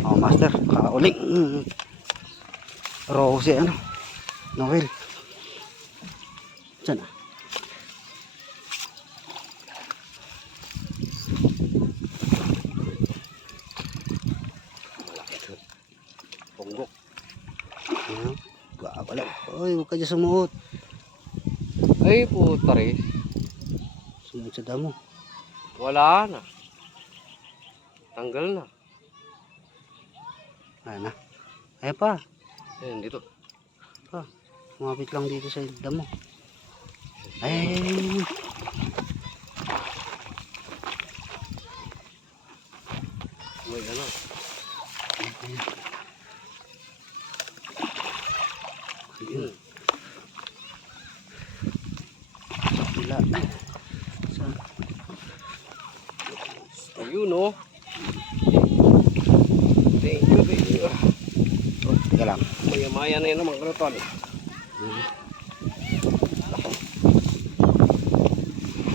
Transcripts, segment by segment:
Oh, master, kauling. Rose, ano? Noel. Diyan ah. Malaki ito. Punggok. Ayan. Wala. Uy, huwag ka dyan sumuot. Ay, puta rin. Sumuot sa damo. Wala na. Tanggal na. Ayan na. Ayan pa. Ayan, dito. Pa. Sumapit lang dito sa damo. Ay. May ano. Ayun. Wala. Ayun, oh. Thank you. Oh, teka lang. Maya-maya na yun naman, karoton.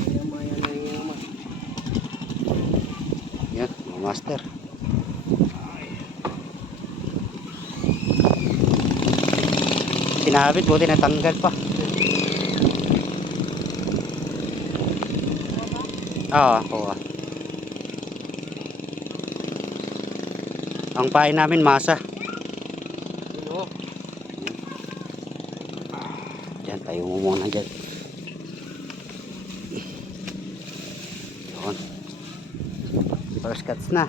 Maya-maya na yun naman. Yan, mga master. Sinabit, buti natanggal pa. Oo, kuha. Ang pain namin masa. Ayun, oh. Diyan, tayo mo muna dyan. Yun. First cuts na.